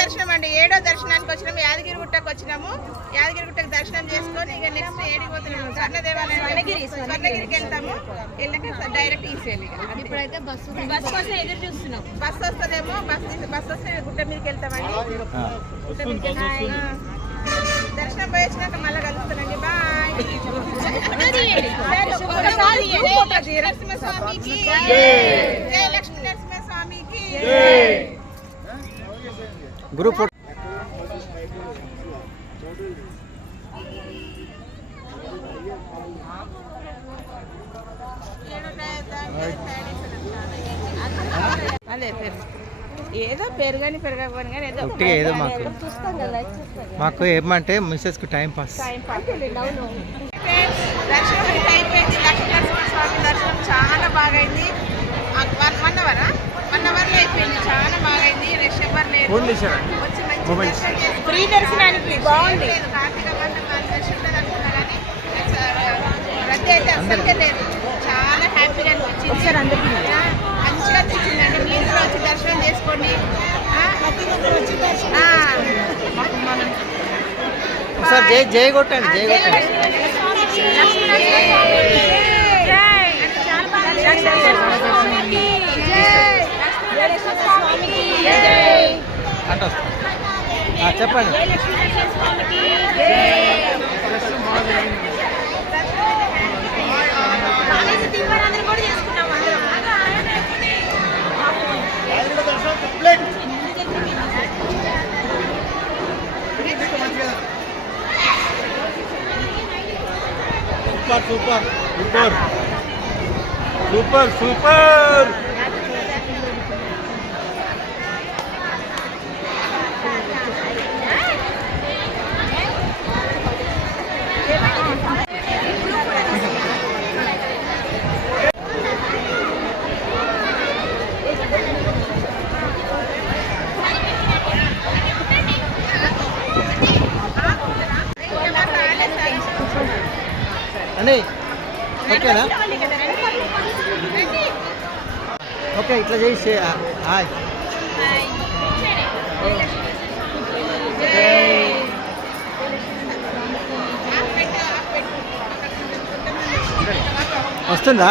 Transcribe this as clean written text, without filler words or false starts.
దర్శనం అండి. 7వ దర్శనానికి వచ్చినాము. యాదగిరిగుట్టకు వచ్చినాము. యాదగిరిగుట్టకు దర్శనం చేసుకొని ఇక నెక్స్ట్ ఏడికి పోతున్నాము. స్వర్ణ దేవాలయం స్వర్ణగిరికి వెళ్తాము. వెళ్ళాక డైరెక్ట్ ఈసేయాలి. ఇప్పుడైతే బస్సు కోసం ఎదురు చూస్తున్నాం. బస్సు వస్తుందేమో. బస్సు వస్తే గుట్ట మీదకి వెళ్తామండి. గుట్ట మీదకి దర్శనం పోయి వచ్చినాక మళ్ళీ కలుస్తానండి. బాయ్. నరసింహస్వామికి జయ లక్ష్మీ నరసింహస్వామికి గ్రూప్ ఫోటో అదే పేరు ఏదో పెరగని పెరగకపోని కానీ ఏదో ఏదో మాకు ఏమంటే మిస్సెస్కి టైం పాస్. దర్శనం అయితే అయిపోయింది. లక్ష్మీ నరసింహస్వామి దర్శనం చాలా బాగా అయింది. 1 అవర్లో అయిపోయింది. చాలా బాగా అయింది. రష్ ఎవరు లేరు. వచ్చి మంచి ఫ్రీ దర్శనానికి బాగుంది. కార్తీక మాసం దర్శనం అనుకున్నా కానీ రద్దీ అయితే అసలుకే లేదు. చాలా హ్యాపీగా అనిపించింది. మంచిగా అనిపించిందండి. మీరు కూడా వచ్చి దర్శనం చేసుకోండి. సార్ జై జై కొట్టండి, జై కొట్టండి. చెప్పండి. Super super super super. అండి ఓకేనా? ఓకే ఇట్లా చేసి హాయ్. వస్తుందా?